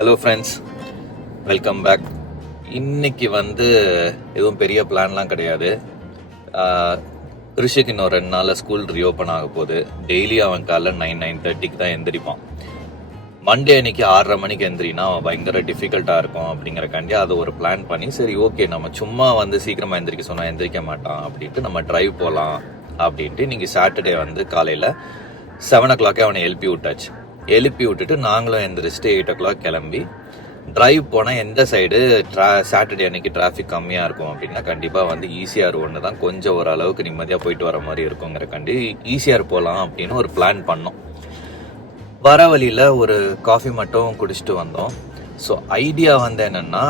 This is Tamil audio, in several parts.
Hello friends, welcome back. இன்னைக்கு எதுவும் பெரிய பிளான்லாம் கிடையாது. ரிஷிக்கு இன்னும் 2 நாளில் ஸ்கூல் ரீஓப்பன் ஆக போகுது. டெய்லி அவன் காலைல 9-9:30 தான் எந்திரிப்பான். மண்டே அன்னைக்கு 6:30 மணிக்கு எந்திரினா அவன் பயங்கர டிஃபிகல்ட்டாக இருக்கும் அப்படிங்கிறக்காண்டி அதை ஒரு பிளான் பண்ணி, சரி ஓகே நம்ம சும்மா சீக்கிரமாக எந்திரிக்க சொன்னால் எந்திரிக்க மாட்டான் அப்படின்ட்டு நம்ம ட்ரைவ் போகலாம் அப்படின்ட்டு இன்னைக்கு சாட்டர்டே காலையில் 7 o'clock அவனை எழுப்பி விட்டுட்டு நாங்களும் எந்திரிச்சிட்டு 8 o'clock கிளம்பி டிரைவ் போனால் எந்த சைடு சாட்டர்டே அன்னைக்கு டிராஃபிக் கம்மியாக இருக்கும் அப்படின்னா கண்டிப்பாக ஈசிஆர் ஒன்று தான் கொஞ்சம் ஓரளவுக்கு நிம்மதியாக போயிட்டு வர மாதிரி இருக்குங்கிறக்காண்டி ஈசிஆர் போகலாம் அப்படின்னு ஒரு பிளான் பண்ணோம். வர வழியில் ஒரு காஃபி மட்டும் குடிச்சிட்டு வந்தோம். ஸோ ஐடியா என்னென்னா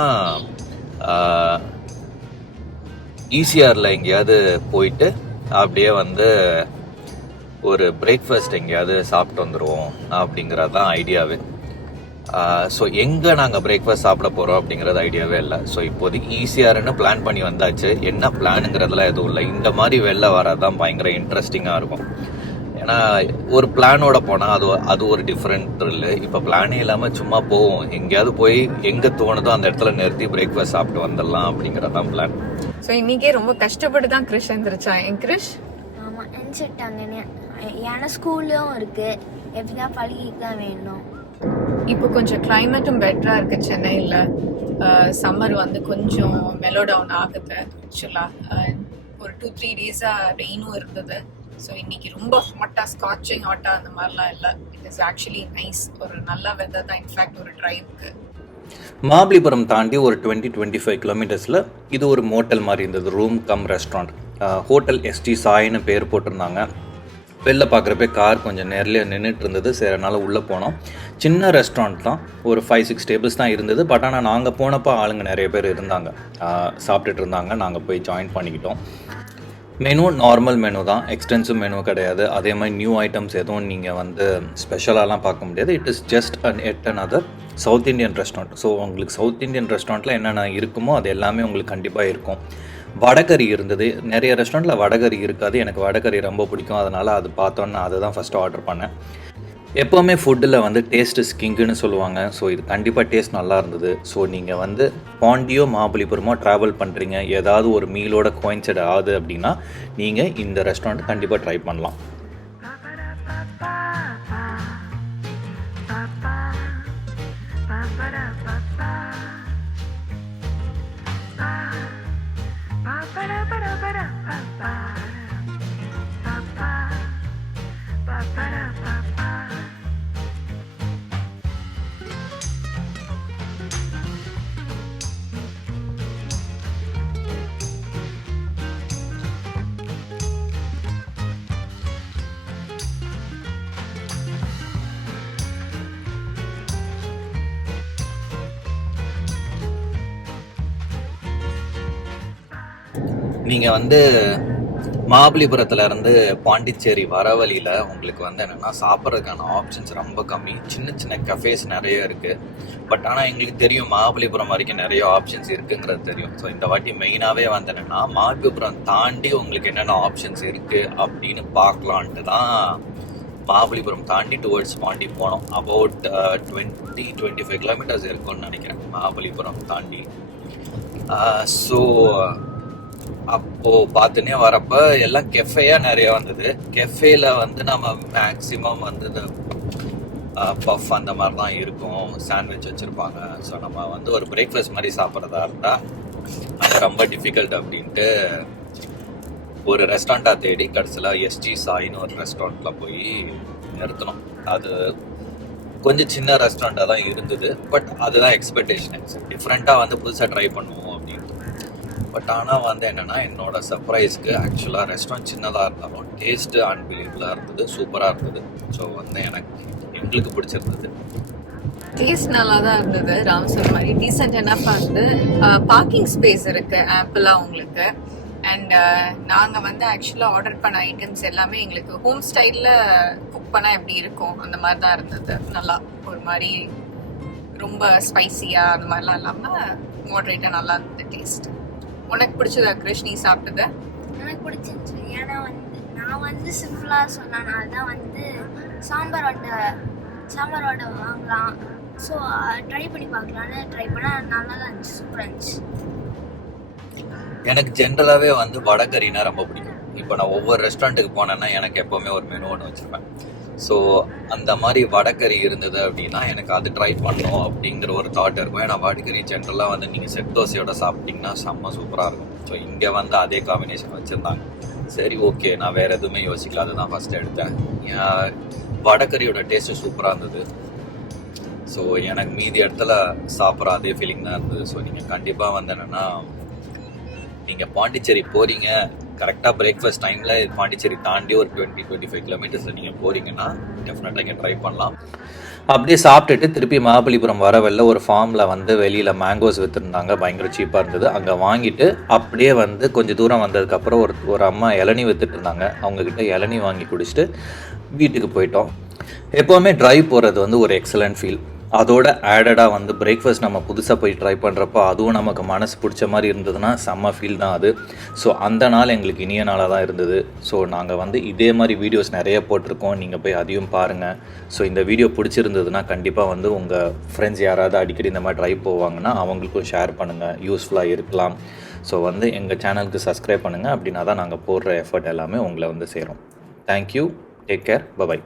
ஈசிஆரில் எங்கேயாவது போயிட்டு அப்படியே ஒரு பிரேக்ஃபாஸ்ட் எங்கேயாவது சாப்பிட்டு வந்துடுவோம் அப்படிங்கிறது தான் ஐடியாவே. ஸோ எங்கே நாங்கள் பிரேக்ஃபாஸ்ட் சாப்பிட போகிறோம் அப்படிங்கிறது ஐடியாவே இல்லை. ஸோ இப்போதைக்கு ஈஸியாருன்னு பிளான் பண்ணி வந்தாச்சு. என்ன பிளானுங்கிறதுலாம் எதுவும் இல்லை. இந்த மாதிரி வெளில வரதான் பயங்கர இன்ட்ரெஸ்டிங்காக இருக்கும். ஏன்னா ஒரு பிளானோட போனால் அது ஒரு டிஃப்ரெண்ட் த்ரில்லு. இப்போ பிளானே இல்லாமல் சும்மா போவோம், எங்கேயாவது போய் எங்கே தோணுதோ அந்த இடத்துல நிறுத்தி பிரேக்ஃபாஸ்ட் சாப்பிட்டு வந்துடலாம் அப்படிங்கிறதான் பிளான். ஸோ இன்னைக்கே ரொம்ப கஷ்டப்பட்டு தான் கிரிஷ் எழுந்திரிச்சான். என் கிரிஷ் என்சிட்டாங்க. ஏன்னா ஸ்கூல்லும் இருக்கு, எப்படிதான் பழகிக்கு தான் வேணும். இப்போ கொஞ்சம் கிளைமேட்டும் பெட்டரா இருக்கு சென்னையில். சம்மர் கொஞ்சம் மெலோ டவுன் ஆகுது. ஆக்சுவலாக ஒரு 2-3 டேஸாக ரெயினும் இருந்தது. ஸோ இன்னைக்கு ரொம்ப ஸ்காட்சிங் ஹாட்டாக அந்த மாதிரிலாம் இல்லை. It is actually nice. ஒரு நல்ல வெதர் தான். இன்ஃபேக்ட் ஒரு டிரைவுக்கு மகாபலிபுரம் தாண்டி ஒரு 20-25 கிலோமீட்டர்ஸில் இது ஒரு மோட்டல் மாதிரி இருந்தது. Room cum restaurant. Hotel ST சாய்னு பேர் போட்டிருந்தாங்க. வெளில பார்க்குறப்ப கார் கொஞ்சம் நேரில் நின்றுட்டு இருந்தது. சரி, அதனால் உள்ளே போனோம். சின்ன ரெஸ்டாரண்ட் தான், ஒரு 5-6 டேபிள்ஸ் தான் இருந்தது. பட் ஆனால் நாங்கள் போனப்போ ஆளுங்க நிறைய பேர் இருந்தாங்க, சாப்பிட்டுட்டு இருந்தாங்க. நாங்கள் போய் ஜாயின் பண்ணிக்கிட்டோம். மெனு நார்மல் மெனு தான், எக்ஸ்டென்சிவ் மெனு கிடையாது. அதே மாதிரி நியூ ஐட்டம்ஸ் எதுவும் நீங்கள் ஸ்பெஷலாலாம் பார்க்க முடியாது. It is just another south Indian restaurant. So உங்களுக்கு சவுத் இண்டியன் ரெஸ்டாரண்ட்டில் என்னென்ன இருக்குமோ அது எல்லாமே உங்களுக்கு கண்டிப்பாக இருக்கும். வடகறி இருந்தது. நிறைய ரெஸ்டாரண்ட்டில் வடகறி இருக்காது. எனக்கு வடகறி ரொம்ப பிடிக்கும். அதனால் அது பார்த்தோன்னா அதை தான் ஃபஸ்ட்டு ஆர்டர் பண்ணேன். எப்போவுமே ஃபுட்டில் டேஸ்ட் இஸ் கிங்குன்னு சொல்லுவாங்க. ஸோ இது கண்டிப்பாக டேஸ்ட் நல்லா இருந்தது. ஸோ நீங்கள் பாண்டியோ மகாபலிபுரமோ ட்ராவல் பண்ணுறீங்க, ஏதாவது ஒரு மீலோட கோயின்சைட் ஆகுது அப்படின்னா நீங்கள் இந்த ரெஸ்டாரண்ட் கண்டிப்பாக ட்ரை பண்ணலாம். நீங்கள் மகாபலிபுரத்துலேருந்து பாண்டிச்சேரி வர வழியில் உங்களுக்கு என்னென்னா சாப்பிட்றதுக்கான ஆப்ஷன்ஸ் ரொம்ப கம்மி. சின்ன சின்ன கஃபேஸ் நிறைய இருக்குது. பட் ஆனால் எங்களுக்கு தெரியும் மகாபலிபுரம் வரைக்கும் நிறைய ஆப்ஷன்ஸ் இருக்குங்கிறது தெரியும். ஸோ இந்த வாட்டி மெயினாகவே என்னென்னா மகாபலிபுரம் தாண்டி உங்களுக்கு என்னென்ன ஆப்ஷன்ஸ் இருக்குது அப்படின்னு பார்க்கலான்ட்டு தான் மகாபலிபுரம் தாண்டி டுவர்ட்ஸ் பாண்டி போனோம். அபவுட் 20-25 கிலோமீட்டர்ஸ் இருக்கும்னு நினைக்கிறேன் மகாபலிபுரம் தாண்டி. ஸோ அப்போது பார்த்துனே வரப்போ எல்லாம் கெஃபேயாக நிறைய வந்தது. கெஃபேல நம்ம மேக்ஸிமம் பஃப் அந்த மாதிரி தான் இருக்கும், சாண்ட்விச் வச்சுருப்பாங்க. ஸோ நம்ம ஒரு பிரேக்ஃபாஸ்ட் மாதிரி சாப்பிட்றதா இருந்தால் அது ரொம்ப டிஃபிகல்ட் அப்படின்ட்டு ஒரு ரெஸ்டாரண்ட்டாக தேடி கடைசியில் எஸ்டி சாயின்னு ஒரு ரெஸ்டாரண்ட்டில் போய் நிறுத்தினோம். அது கொஞ்சம் சின்ன ரெஸ்டாரண்ட்டாக தான் இருந்தது. பட் அதுதான் எக்ஸ்பெக்டேஷன். டிஃப்ரெண்ட்டாக புதுசாக ட்ரை பண்ணுவோம் அப்படின்ட்டு. பட் ஆனால் என்னென்னா என்னோட சர்ப்ரைஸ்க்கு ஆக்சுவலாக ரெஸ்டாரண்ட் சின்னதாக இருந்தாலும் டேஸ்ட்டு அன்பிலீவபிளாக இருந்தது, சூப்பராக இருந்தது. ஸோ எங்களுக்கு பிடிச்சிருந்தது. டேஸ்ட் நல்லா தான் இருந்தது. ராம் சொன்ன மாதிரி டீசென்ட் என்னப்பா பார்க்கிங் ஸ்பேஸ் இருக்குது ஆம்பிளாக உங்களுக்கு. அண்ட் நாங்கள் ஆக்சுவலாக ஆர்டர் பண்ண ஐட்டம்ஸ் எல்லாமே எங்களுக்கு ஹோம் ஸ்டைலில் குக் பண்ணால் எப்படி இருக்கும் அந்த மாதிரி தான் இருந்தது. நல்லா ஒரு மாதிரி ரொம்ப ஸ்பைசியாக அந்த மாதிரிலாம் இல்லாமல் மாடரேட்டாக நல்லா இருந்தது டேஸ்ட். உனக்கு பிடிச்சதா கிருஷ், நீ சாப்பிட்டது? எனக்கு பிடிச்சிருந்துச்சு. ஏன்னா நான் சிம்பிளாக சொன்னனால தான் சாம்பார் வடை வாங்கலாம் ஸோ ட்ரை பண்ணி பார்க்கலான்னு ட்ரை பண்ணால் நல்லா தான் இருந்துச்சு, சூப்பராக இருந்துச்சு. எனக்கு ஜென்ரலாகவே வந்து வடகறினா ரொம்ப பிடிக்கும். இப்போ நான் ஒவ்வொரு ரெஸ்டாரண்ட்டுக்கு போனேன்னா எனக்கு எப்போவுமே ஒரு மெனு ஒன்று வச்சுருப்பேன். ஸோ அந்த மாதிரி வடகறி இருந்தது அப்படின்னா எனக்கு அது ட்ரை பண்ணணும் அப்படிங்கிற ஒரு தாட் இருக்கும். ஏன்னா வடகறி ஜென்ரலாக வந்து நீங்கள் செட் தோசையோட சாப்பிட்டிங்கன்னா செம்ம சூப்பராக இருக்கும். ஸோ இங்கே வந்து அதே காம்பினேஷன் வச்சுருந்தாங்க. சரி ஓகே, நான் வேறு எதுவுமே யோசிக்கல, அதுதான் ஃபஸ்ட்டு எடுத்தேன். வடகறியோட டேஸ்ட்டு சூப்பராக இருந்தது. ஸோ எனக்கு மீதி இடத்துல சாப்பிட்ற அதே ஃபீலிங் தான் இருந்தது. ஸோ நீங்கள் கண்டிப்பாக வந்து என்னென்னா, நீங்கள் பாண்டிச்சேரி போகிறீங்க, கரெக்டாக பிரேக்ஃபாஸ்ட் டைமில் பாண்டிச்சேரி தாண்டி ஒரு 20-25 கிலோமீட்டர்ஸில் நீங்கள் போகிறீங்கன்னா டெஃபினட்டாக இங்கே ட்ரை பண்ணலாம். அப்படியே சாப்பிட்டுட்டு திருப்பி மகாபலிபுரம் வர வெளில ஒரு ஃபார்மில் வந்து வெளியில் மேங்கோஸ் விற்றுருந்தாங்க, பயங்கர சீப்பாக இருந்தது. அங்கே வாங்கிட்டு அப்படியே வந்து கொஞ்சம் தூரம் வந்ததுக்கப்புறம் ஒரு அம்மா இளநீ விற்றுட்டு இருந்தாங்க. அவங்கக்கிட்ட இளநீ வாங்கி குடிச்சிட்டு வீட்டுக்கு போயிட்டோம். எப்போவுமே ட்ரைவ் போகிறது வந்து ஒரு எக்ஸலண்ட் ஃபீல். அதோட ஆடடாக வந்து பிரேக்ஃபாஸ்ட் நம்ம புதுசாக போய் ட்ரை பண்ணுறப்போ அதுவும் நமக்கு மனசு பிடிச்ச மாதிரி இருந்ததுன்னா செம்ம ஃபீல் தான் அது. ஸோ அந்த நாள் எங்களுக்கு இனிய நாளாக தான் இருந்தது. ஸோ நாங்கள் வந்து இதே மாதிரி வீடியோஸ் நிறைய போட்டிருக்கோம், நீங்கள் போய் அதையும் பாருங்கள். ஸோ இந்த வீடியோ பிடிச்சிருந்ததுன்னா கண்டிப்பாக வந்து உங்கள் ஃப்ரெண்ட்ஸ் யாராவது அடிக்கடி இந்த மாதிரி ட்ரைவ் போவாங்கன்னா அவங்களுக்கும் ஷேர் பண்ணுங்கள், யூஸ்ஃபுல்லாக இருக்கலாம். ஸோ வந்து எங்கள் சேனலுக்கு சப்ஸ்கிரைப் பண்ணுங்கள். அப்படின்னா தான் நாங்கள் போடுற எஃபர்ட் எல்லாமே உங்களை வந்து சேரும். Thank you, take care, bye bye.